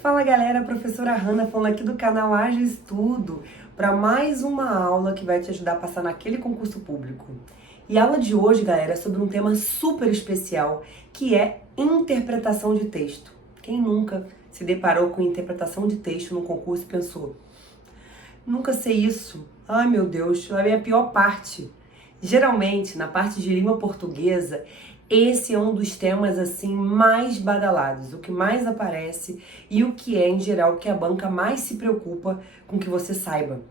Fala galera, professora Hanna falando aqui do canal Haja Estudo para mais uma aula que vai te ajudar a passar naquele concurso público. E a aula de hoje, galera, é sobre um tema super especial que é interpretação de texto. Quem nunca se deparou com interpretação de texto no concurso e pensou: nunca sei isso, ai meu Deus, lá vem a pior parte. Geralmente, na parte de língua portuguesa, esse é um dos temas assim mais badalados, o que mais aparece e o que é, em geral, o que a banca mais se preocupa com que você saiba.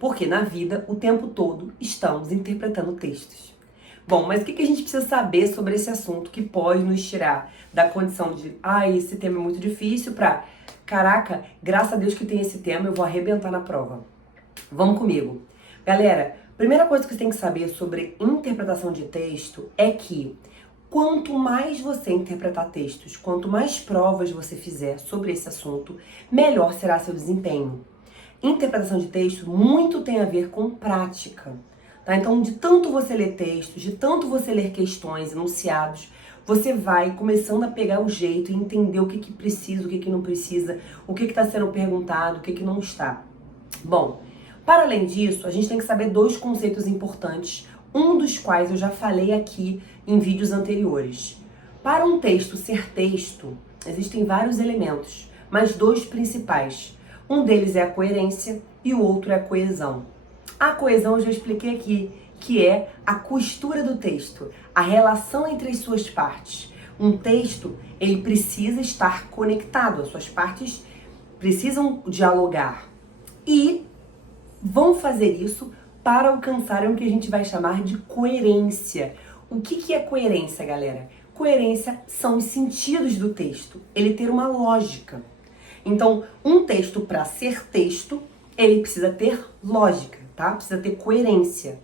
Porque na vida, o tempo todo, estamos interpretando textos. Bom, mas o que a gente precisa saber sobre esse assunto que pode nos tirar da condição de esse tema é muito difícil, para caraca, graças a Deus que tem esse tema, eu vou arrebentar na prova. Vamos comigo. Galera, primeira coisa que você tem que saber sobre interpretação de texto é que quanto mais você interpretar textos, quanto mais provas você fizer sobre esse assunto, melhor será seu desempenho. Interpretação de texto muito tem a ver com prática, tá? Então, de tanto você ler textos, de tanto você ler questões, enunciados, você vai começando a pegar o jeito e entender o que precisa, o que não precisa, o que está sendo perguntado, o que não está. Bom, para além disso, a gente tem que saber dois conceitos importantes, um dos quais eu já falei aqui em vídeos anteriores. Para um texto ser texto, existem vários elementos, mas dois principais. Um deles é a coerência e o outro é a coesão. A coesão eu já expliquei aqui, que é a costura do texto, a relação entre as suas partes. Um texto, ele precisa estar conectado, as suas partes precisam dialogar. E vão fazer isso para alcançar o que a gente vai chamar de coerência. O que é coerência, galera? Coerência são os sentidos do texto, ele ter uma lógica. Então, um texto, para ser texto, ele precisa ter lógica, tá? Precisa ter coerência.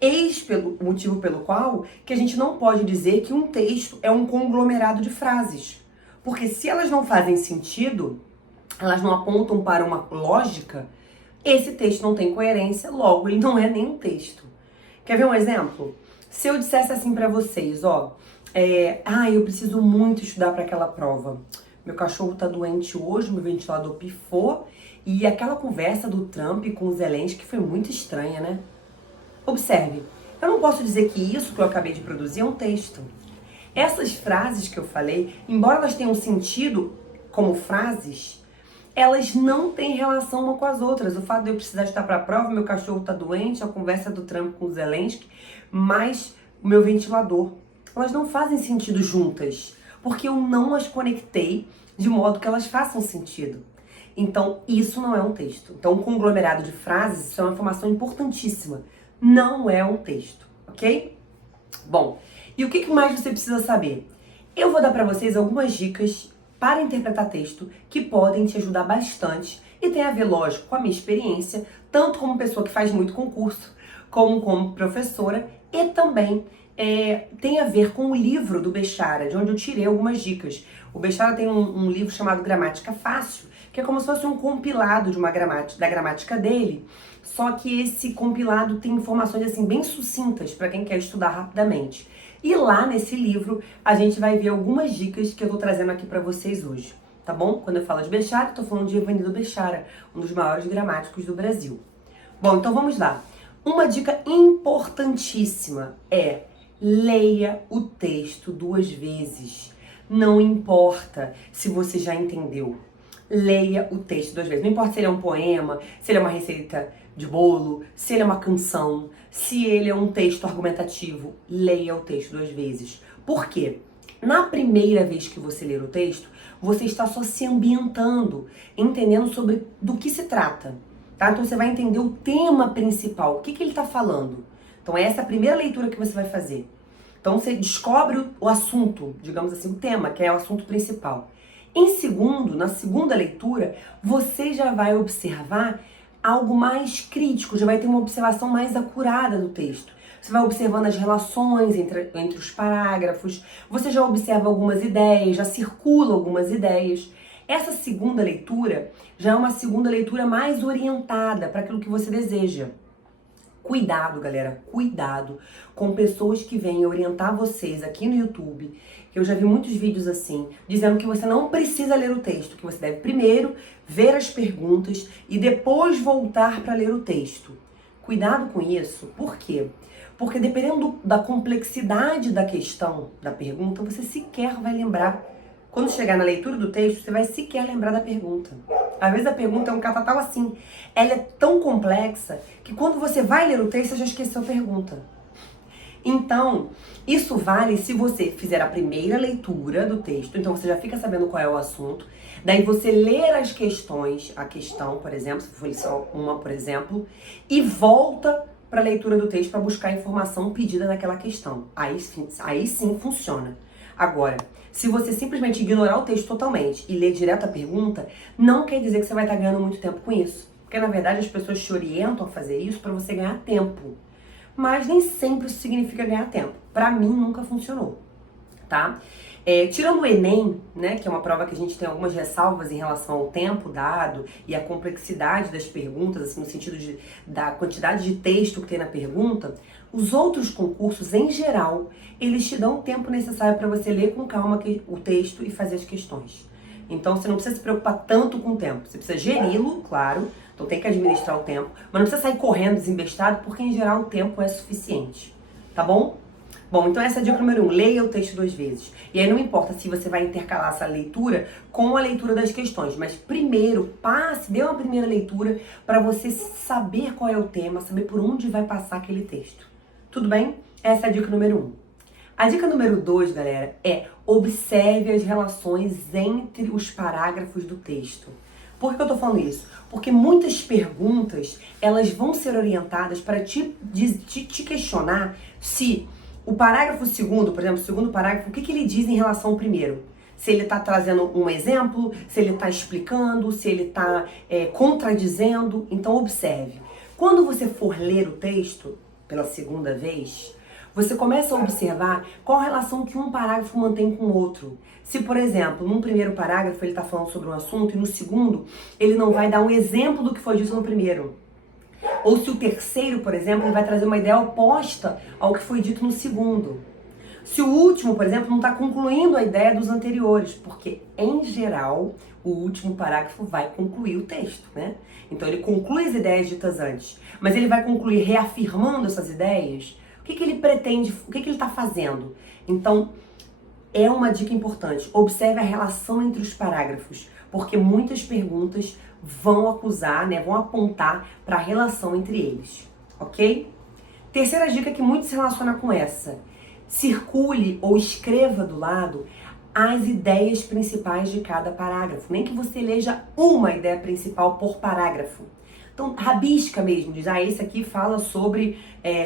Eis o motivo pelo qual que a gente não pode dizer que um texto é um conglomerado de frases. Porque se elas não fazem sentido, elas não apontam para uma lógica, esse texto não tem coerência, logo ele não é nem um texto. Quer ver um exemplo? Se eu dissesse assim pra vocês, eu preciso muito estudar para aquela prova. Meu cachorro tá doente hoje, meu ventilador pifou e aquela conversa do Trump com o Zelensky foi muito estranha, né? Observe, eu não posso dizer que isso que eu acabei de produzir é um texto. Essas frases que eu falei, embora elas tenham sentido como frases, elas não têm relação uma com as outras. O fato de eu precisar estar para a prova, meu cachorro tá doente, a conversa do Trump com o Zelensky, mais o meu ventilador. Elas não fazem sentido juntas, porque eu não as conectei de modo que elas façam sentido. Então, isso não é um texto. Então, um conglomerado de frases, isso é uma informação importantíssima. Não é um texto, ok? Bom, e o que mais você precisa saber? Eu vou dar para vocês algumas dicas para interpretar texto que podem te ajudar bastante e tem a ver, lógico, com a minha experiência, tanto como pessoa que faz muito concurso, como professora, e também tem a ver com o livro do Bechara, de onde eu tirei algumas dicas. O Bechara tem um livro chamado Gramática Fácil, que é como se fosse um compilado de da gramática dele, só que esse compilado tem informações assim bem sucintas para quem quer estudar rapidamente. E lá nesse livro a gente vai ver algumas dicas que eu tô trazendo aqui para vocês hoje, tá bom? Quando eu falo de Bechara, eu tô falando de Evanido Bechara, um dos maiores gramáticos do Brasil. Bom, então vamos lá. Uma dica importantíssima é: leia o texto 2 vezes. Não importa se você já entendeu. Leia o texto 2 vezes. Não importa se ele é um poema, se ele é uma receita de bolo, se ele é uma canção, se ele é um texto argumentativo. Leia o texto 2 vezes. Por quê? Na primeira vez que você ler o texto, você está só se ambientando, entendendo sobre do que se trata. Tá? Então você vai entender o tema principal, o que ele está falando. Então essa é a primeira leitura que você vai fazer. Então você descobre o assunto, digamos assim, o tema, que é o assunto principal. Em segundo, na segunda leitura, você já vai observar algo mais crítico, já vai ter uma observação mais acurada do texto. Você vai observando as relações entre os parágrafos, você já observa algumas ideias, já circula algumas ideias. Essa segunda leitura já é uma segunda leitura mais orientada para aquilo que você deseja. Cuidado, galera, cuidado com pessoas que vêm orientar vocês aqui no YouTube, que eu já vi muitos vídeos assim, dizendo que você não precisa ler o texto, que você deve primeiro ver as perguntas e depois voltar para ler o texto. Cuidado com isso, por quê? Porque dependendo da complexidade da questão, da pergunta, você sequer vai lembrar. Quando chegar na leitura do texto, você vai sequer lembrar da pergunta. Às vezes a pergunta é um catatal assim. Ela é tão complexa que quando você vai ler o texto, você já esqueceu a pergunta. Então, isso vale se você fizer a primeira leitura do texto, então você já fica sabendo qual é o assunto. Daí você ler as questões, a questão, por exemplo, se for só uma, por exemplo, e volta para a leitura do texto para buscar a informação pedida naquela questão. Aí sim funciona. Agora, se você simplesmente ignorar o texto totalmente e ler direto a pergunta, não quer dizer que você vai estar ganhando muito tempo com isso. Porque, na verdade, as pessoas te orientam a fazer isso para você ganhar tempo. Mas nem sempre isso significa ganhar tempo. Para mim, nunca funcionou, tá? Tirando o Enem, né, que é uma prova que a gente tem algumas ressalvas em relação ao tempo dado e a complexidade das perguntas, assim, no sentido da quantidade de texto que tem na pergunta, os outros concursos, em geral, eles te dão o tempo necessário para você ler com calma o texto e fazer as questões. Então, você não precisa se preocupar tanto com o tempo. Você precisa geri-lo, claro, então tem que administrar o tempo, mas não precisa sair correndo desembestado, porque, em geral, o tempo é suficiente, tá bom? Bom, então essa é a dica número 1, leia o texto 2 vezes. E aí não importa se você vai intercalar essa leitura com a leitura das questões, mas primeiro, dê uma primeira leitura para você saber qual é o tema, saber por onde vai passar aquele texto. Tudo bem? Essa é a dica número 1. A dica número 2, galera, é observe as relações entre os parágrafos do texto. Por que eu tô falando isso? Porque muitas perguntas, elas vão ser orientadas para te questionar se o parágrafo segundo, por exemplo, o segundo parágrafo, o que ele diz em relação ao primeiro? Se ele está trazendo um exemplo, se ele está explicando, se ele está contradizendo. Então, observe. Quando você for ler o texto pela segunda vez, você começa a observar qual a relação que um parágrafo mantém com o outro. Se, por exemplo, num primeiro parágrafo ele está falando sobre um assunto e no segundo ele não vai dar um exemplo do que foi dito no primeiro. Ou se o terceiro, por exemplo, ele vai trazer uma ideia oposta ao que foi dito no segundo. Se o último, por exemplo, não está concluindo a ideia dos anteriores, porque, em geral, o último parágrafo vai concluir o texto, né? Então, ele conclui as ideias ditas antes, mas ele vai concluir reafirmando essas ideias. O que ele pretende, o que ele está fazendo? Então, é uma dica importante. Observe a relação entre os parágrafos, porque muitas perguntas vão acusar, né, vão apontar para a relação entre eles, ok? Terceira dica que muito se relaciona com essa. Circule ou escreva do lado as ideias principais de cada parágrafo. Nem que você leia uma ideia principal por parágrafo. Então, rabisca mesmo, diz, esse aqui fala sobre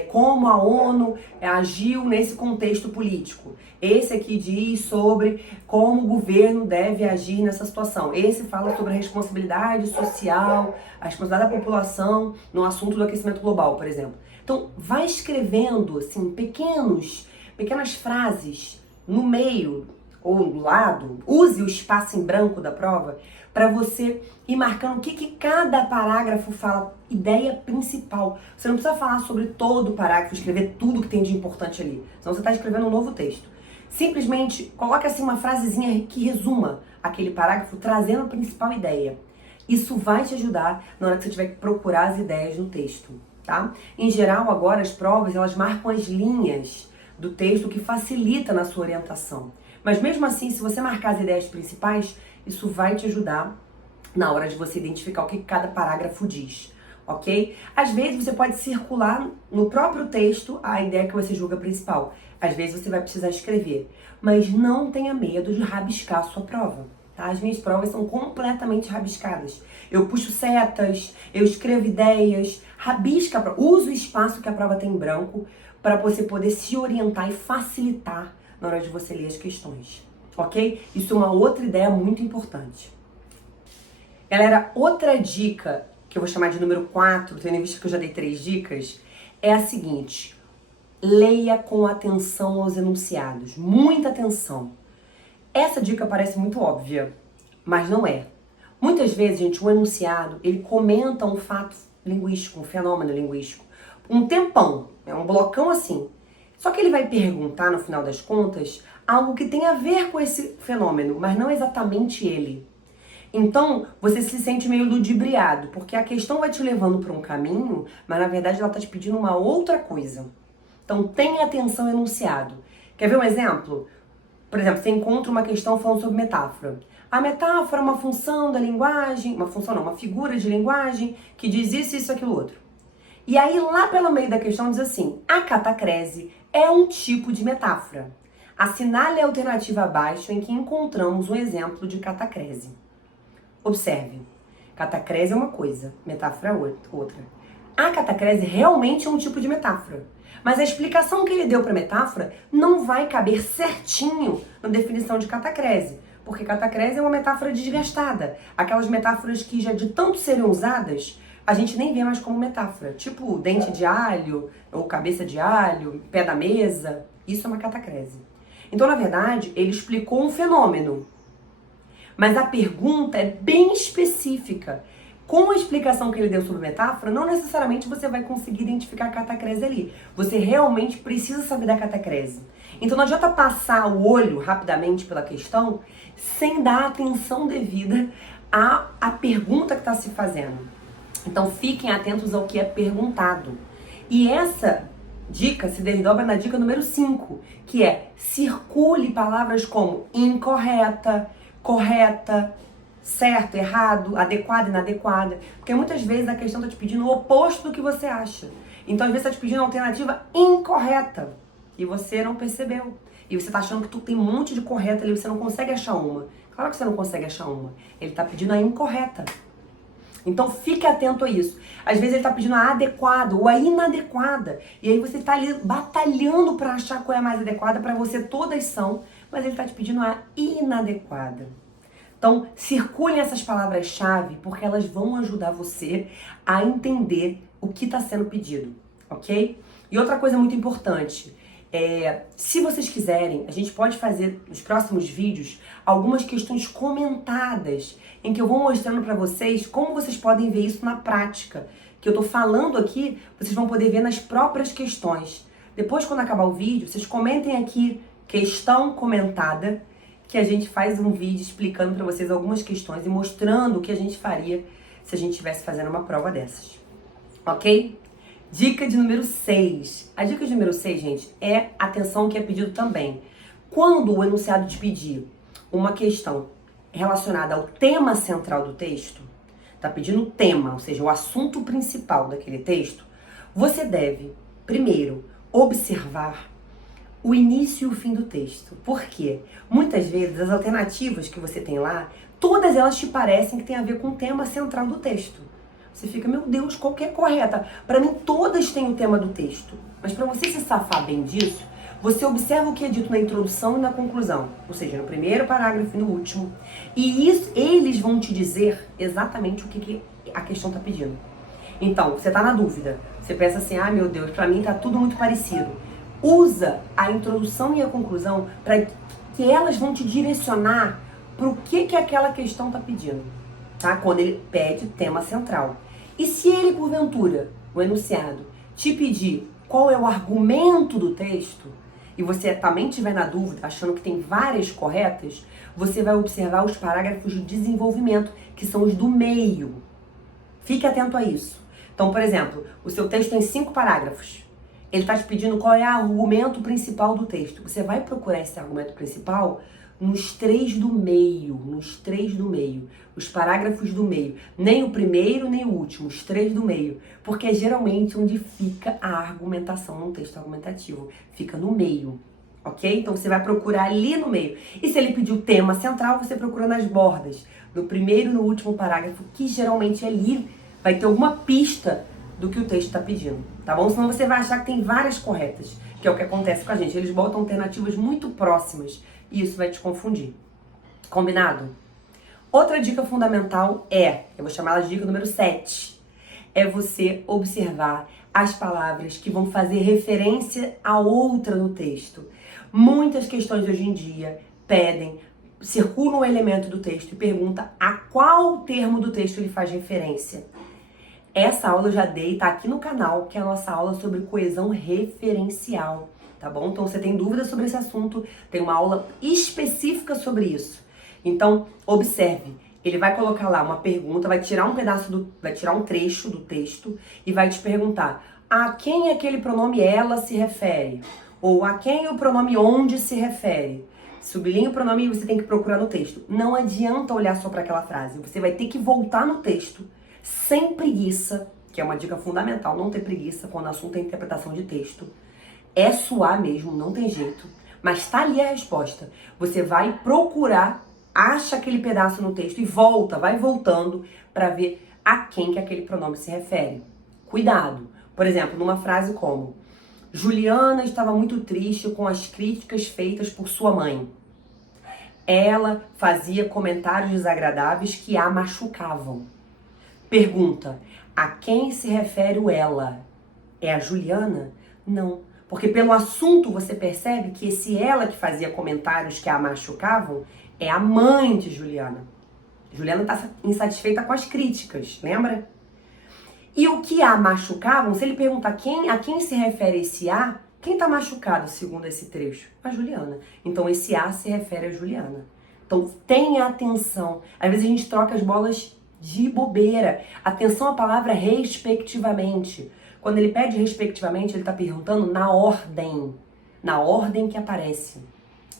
como a ONU agiu nesse contexto político. Esse aqui diz sobre como o governo deve agir nessa situação. Esse fala sobre a responsabilidade social, a responsabilidade da população no assunto do aquecimento global, por exemplo. Então, vai escrevendo, assim, pequenas frases no meio ou do lado, use o espaço em branco da prova para você ir marcando o que cada parágrafo fala, ideia principal. Você não precisa falar sobre todo o parágrafo, escrever tudo que tem de importante ali, senão você está escrevendo um novo texto. Simplesmente coloque assim uma frasezinha que resuma aquele parágrafo, trazendo a principal ideia. Isso vai te ajudar na hora que você tiver que procurar as ideias no texto, tá? Em geral, agora as provas, elas marcam as linhas do texto, que facilita na sua orientação. Mas mesmo assim, se você marcar as ideias principais, isso vai te ajudar na hora de você identificar o que cada parágrafo diz, ok? Às vezes você pode circular no próprio texto a ideia que você julga principal. Às vezes você vai precisar escrever, mas não tenha medo de rabiscar a sua prova, tá? As minhas provas são completamente rabiscadas. Eu puxo setas, eu escrevo ideias, rabisca a prova, uso o espaço que a prova tem em branco para você poder se orientar e facilitar na hora de você ler as questões, ok? Isso é uma outra ideia muito importante. Galera, outra dica, que eu vou chamar de número 4, tendo em vista que eu já dei 3 dicas, é a seguinte: leia com atenção aos enunciados, muita atenção. Essa dica parece muito óbvia, mas não é. Muitas vezes, gente, o enunciado, ele comenta um fato linguístico, um fenômeno linguístico. um tempão, é um blocão assim. Só que ele vai perguntar, no final das contas, algo que tem a ver com esse fenômeno, mas não exatamente ele. Então, você se sente meio ludibriado, porque a questão vai te levando para um caminho, mas na verdade ela está te pedindo uma outra coisa. Então, tenha atenção ao enunciado. Quer ver um exemplo? Por exemplo, você encontra uma questão falando sobre metáfora. A metáfora é uma função da linguagem, uma função não, uma figura de linguagem que diz isso, aquilo, outro. E aí, lá pelo meio da questão diz assim, a catacrese é um tipo de metáfora. Assinale a alternativa abaixo em que encontramos um exemplo de catacrese. Observe, catacrese é uma coisa, metáfora é outra. A catacrese realmente é um tipo de metáfora, mas a explicação que ele deu para a metáfora não vai caber certinho na definição de catacrese, porque catacrese é uma metáfora desgastada, aquelas metáforas que já de tanto serem usadas, a gente nem vê mais como metáfora, tipo dente de alho, ou cabeça de alho, pé da mesa, isso é uma catacrese. Então, na verdade, ele explicou um fenômeno, mas a pergunta é bem específica. Com a explicação que ele deu sobre metáfora, não necessariamente você vai conseguir identificar a catacrese ali. Você realmente precisa saber da catacrese. Então não adianta passar o olho rapidamente pela questão sem dar atenção devida à pergunta que está se fazendo. Então fiquem atentos ao que é perguntado. E essa dica se desdobra na dica número 5, que é circule palavras como incorreta, correta, certo, errado, adequada, inadequada. Porque muitas vezes a questão está te pedindo o oposto do que você acha. Então, às vezes, está te pedindo uma alternativa incorreta e você não percebeu. E você está achando que tu tem um monte de correta ali e você não consegue achar uma. Claro que você não consegue achar uma. Ele está pedindo a incorreta. Então, fique atento a isso. Às vezes, ele está pedindo a adequada ou a inadequada. E aí, você está ali batalhando para achar qual é a mais adequada. Para você, todas são. Mas ele está te pedindo a inadequada. Então, circulem essas palavras-chave, porque elas vão ajudar você a entender o que está sendo pedido, ok? E outra coisa muito importante, se vocês quiserem, a gente pode fazer nos próximos vídeos algumas questões comentadas, em que eu vou mostrando para vocês como vocês podem ver isso na prática. Que eu estou falando aqui, vocês vão poder ver nas próprias questões. Depois, quando acabar o vídeo, vocês comentem aqui questão comentada, que a gente faz um vídeo explicando para vocês algumas questões e mostrando o que a gente faria se a gente estivesse fazendo uma prova dessas. Ok? Dica de número 6. A dica de número 6, gente, é atenção que é pedido também. Quando o enunciado te pedir uma questão relacionada ao tema central do texto, tá pedindo o tema, ou seja, o assunto principal daquele texto, você deve, primeiro, observar o início e o fim do texto. Por quê? Muitas vezes as alternativas que você tem lá, todas elas te parecem que tem a ver com o tema central do texto. Você fica, meu Deus, qual que é correta? Para mim, todas têm o tema do texto. Mas para você se safar bem disso, você observa o que é dito na introdução e na conclusão. Ou seja, no primeiro parágrafo e no último. E isso, eles vão te dizer exatamente o que a questão está pedindo. Então, você está na dúvida. Você pensa assim, ah, meu Deus, para mim está tudo muito parecido. Usa a introdução e a conclusão para que elas vão te direcionar para o que aquela questão está pedindo, tá? Quando ele pede tema central. E se ele, porventura, o enunciado, te pedir qual é o argumento do texto, e você também estiver na dúvida, achando que tem várias corretas, você vai observar os parágrafos de desenvolvimento, que são os do meio. Fique atento a isso. Então, por exemplo, o seu texto tem 5 parágrafos. Ele está te pedindo qual é o argumento principal do texto. Você vai procurar esse argumento principal nos 3 do meio, os parágrafos do meio. Nem o primeiro, nem o último, os 3 do meio. Porque é geralmente onde fica a argumentação num texto argumentativo. Fica no meio, ok? Então você vai procurar ali no meio. E se ele pedir o tema central, você procura nas bordas, no primeiro e no último parágrafo, que geralmente ali vai ter alguma pista do que o texto está pedindo, tá bom? Senão você vai achar que tem várias corretas, que é o que acontece com a gente. Eles botam alternativas muito próximas e isso vai te confundir. Combinado? Outra dica fundamental eu vou chamar ela de dica número 7, é você observar as palavras que vão fazer referência a outra no texto. Muitas questões hoje em dia circulam um elemento do texto e pergunta a qual termo do texto ele faz referência. Essa aula eu já dei, tá aqui no canal, que é a nossa aula sobre coesão referencial, tá bom? Então, você tem dúvidas sobre esse assunto, tem uma aula específica sobre isso. Então, observe, ele vai colocar lá uma pergunta, vai tirar um trecho do texto e vai te perguntar: a quem aquele pronome ela se refere? Ou a quem o pronome onde se refere? Sublinha o pronome e você tem que procurar no texto. Não adianta olhar só para aquela frase, você vai ter que voltar no texto sem preguiça, que é uma dica fundamental, não ter preguiça quando o assunto é interpretação de texto. É suar mesmo, não tem jeito. Mas tá ali a resposta. Você vai procurar, acha aquele pedaço no texto e vai voltando para ver a quem que aquele pronome se refere. Cuidado. Por exemplo, numa frase como: Juliana estava muito triste com as críticas feitas por sua mãe. Ela fazia comentários desagradáveis que a machucavam. Pergunta: a quem se refere o ela? É a Juliana? Não. Porque pelo assunto você percebe que esse ela que fazia comentários que a machucavam é a mãe de Juliana. Juliana está insatisfeita com as críticas, lembra? E o que a machucavam, se ele perguntar a quem se refere esse a, quem está machucado segundo esse trecho? A Juliana. Então esse a se refere a Juliana. Então tenha atenção. Às vezes a gente troca as bolas de bobeira. Atenção à palavra respectivamente. Quando ele pede respectivamente, ele está perguntando na ordem que aparece.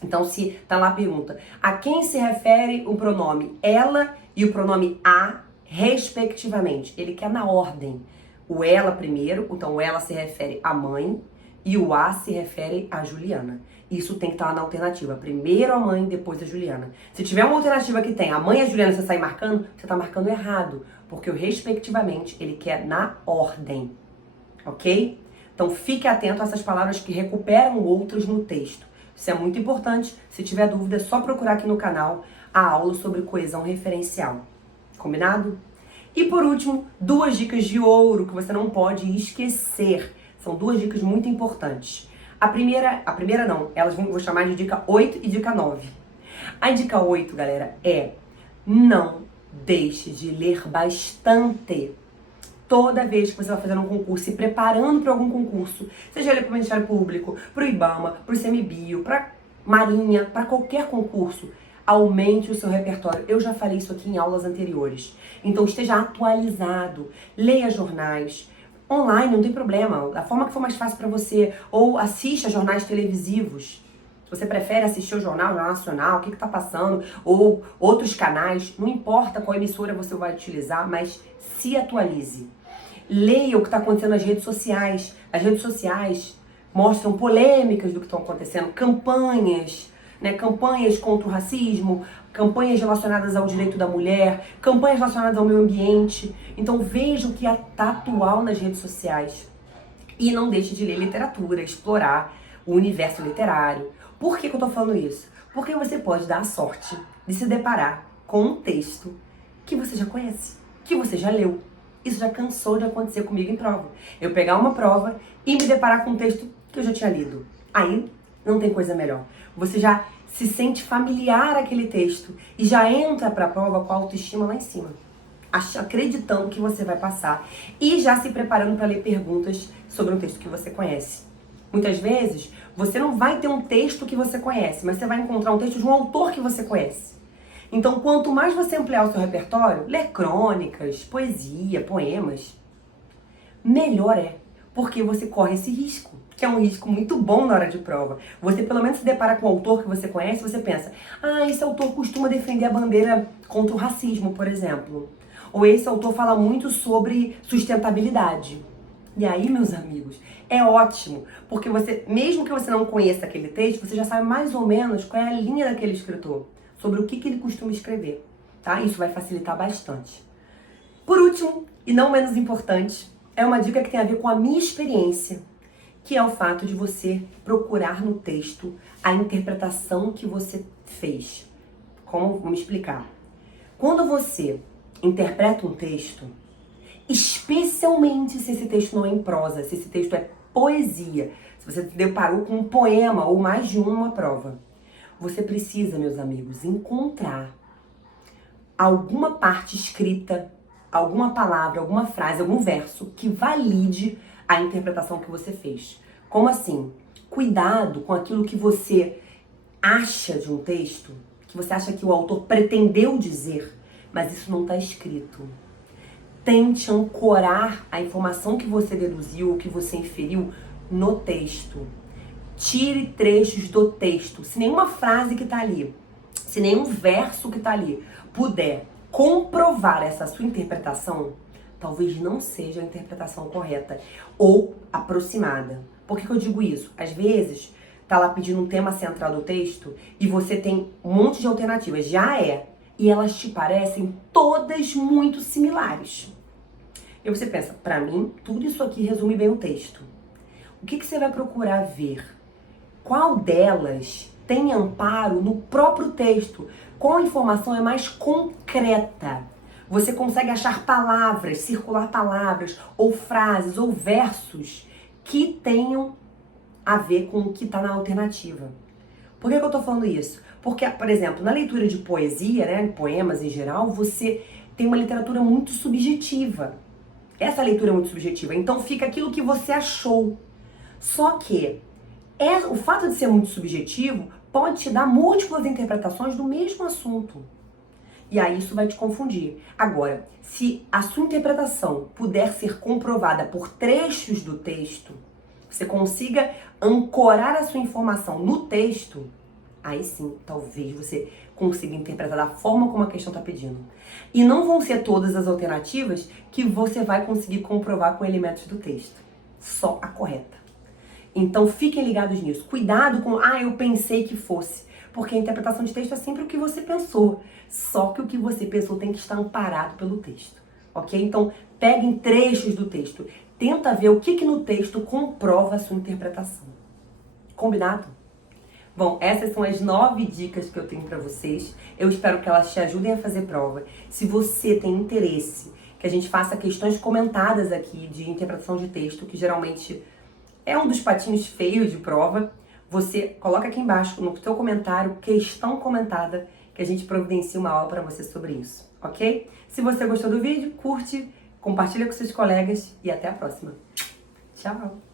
Então, se tá lá a pergunta: a quem se refere o pronome ela e o pronome a, respectivamente? Ele quer na ordem. O ela primeiro, então o ela se refere à mãe e o a se refere a Juliana. Isso tem que estar na alternativa. Primeiro a mãe, depois a Juliana. Se tiver uma alternativa que tem a mãe e a Juliana, você sai marcando, você está marcando errado. Porque o respectivamente, ele quer na ordem. Ok? Então fique atento a essas palavras que recuperam outras no texto. Isso é muito importante. Se tiver dúvida, é só procurar aqui no canal a aula sobre coesão referencial. Combinado? E por último, 2 dicas de ouro que você não pode esquecer. São 2 dicas muito importantes. A primeira não, vou chamar de dica 8 e dica 9. A dica 8, galera, é: não deixe de ler bastante. Toda vez que você vai fazendo um concurso, se preparando para algum concurso, seja ele para o Ministério Público, para o IBAMA, para o ICMBio, para Marinha, para qualquer concurso, aumente o seu repertório. Eu já falei isso aqui em aulas anteriores. Então esteja atualizado, leia jornais, online, não tem problema, da forma que for mais fácil para você, ou assista jornais televisivos. Se você prefere assistir o Jornal Nacional, o que está passando, ou outros canais, não importa qual emissora você vai utilizar, mas se atualize. Leia o que está acontecendo nas redes sociais. As redes sociais mostram polêmicas do que estão acontecendo, campanhas, campanhas contra o racismo, campanhas relacionadas ao direito da mulher, campanhas relacionadas ao meio ambiente. Então veja o que está atual nas redes sociais. E não deixe de ler literatura, explorar o universo literário. Por que eu tô falando isso? Porque você pode dar a sorte de se deparar com um texto que você já conhece, que você já leu. Isso já cansou de acontecer comigo em prova. Eu pegar uma prova e me deparar com um texto que eu já tinha lido. Aí não tem coisa melhor. Você já se sente familiar àquele texto e já entra para a prova com a autoestima lá em cima, acreditando que você vai passar e já se preparando para ler perguntas sobre um texto que você conhece. Muitas vezes, você não vai ter um texto que você conhece, mas você vai encontrar um texto de um autor que você conhece. Então, quanto mais você ampliar o seu repertório, ler crônicas, poesia, poemas, melhor é, porque você corre esse risco, que é um risco muito bom na hora de prova. Você pelo menos se depara com um autor que você conhece, você pensa: esse autor costuma defender a bandeira contra o racismo, por exemplo. Ou esse autor fala muito sobre sustentabilidade. E aí, meus amigos, é ótimo, porque você, mesmo que você não conheça aquele texto, você já sabe mais ou menos qual é a linha daquele escritor, sobre o que ele costuma escrever, tá? Isso vai facilitar bastante. Por último, e não menos importante, é uma dica que tem a ver com a minha experiência, que é o fato de você procurar no texto a interpretação que você fez. Como? Vamos explicar. Quando você interpreta um texto, especialmente se esse texto não é em prosa, se esse texto é poesia, se você se deparou com um poema ou mais de uma prova, você precisa, meus amigos, encontrar alguma parte escrita, alguma palavra, alguma frase, algum verso que valide a interpretação que você fez. Como assim? Cuidado com aquilo que você acha de um texto, que você acha que o autor pretendeu dizer, mas isso não está escrito. Tente ancorar a informação que você deduziu ou que você inferiu no texto. Tire trechos do texto. Se nenhuma frase que está ali, se nenhum verso que está ali puder comprovar essa sua interpretação, talvez não seja a interpretação correta ou aproximada. Por que eu digo isso? Às vezes, tá lá pedindo um tema central do texto e você tem um monte de alternativas, e elas te parecem todas muito similares. E você pensa, pra mim, tudo isso aqui resume bem o texto. O que você vai procurar ver? Qual delas tem amparo no próprio texto? Qual informação é mais concreta? Você consegue achar palavras, circular palavras, ou frases, ou versos que tenham a ver com o que está na alternativa. Por que eu tô falando isso? Porque, por exemplo, na leitura de poesia, né, poemas em geral, você tem uma literatura muito subjetiva. Essa leitura é muito subjetiva, então fica aquilo que você achou. Só que o fato de ser muito subjetivo pode te dar múltiplas interpretações do mesmo assunto. E aí isso vai te confundir. Agora, se a sua interpretação puder ser comprovada por trechos do texto, você consiga ancorar a sua informação no texto, aí sim, talvez você consiga interpretar da forma como a questão está pedindo. E não vão ser todas as alternativas que você vai conseguir comprovar com elementos do texto. Só a correta. Então fiquem ligados nisso. Cuidado com, eu pensei que fosse. Porque a interpretação de texto é sempre o que você pensou. Só que o que você pensou tem que estar amparado pelo texto. Ok? Então peguem trechos do texto. Tenta ver o que no texto comprova a sua interpretação. Combinado? Bom, essas são as 9 dicas que eu tenho para vocês. Eu espero que elas te ajudem a fazer prova. Se você tem interesse que a gente faça questões comentadas aqui de interpretação de texto, que geralmente é um dos patinhos feios de prova, você coloca aqui embaixo no seu comentário, questão comentada, que a gente providencia uma aula para você sobre isso, ok? Se você gostou do vídeo, curte, compartilha com seus colegas e até a próxima. Tchau!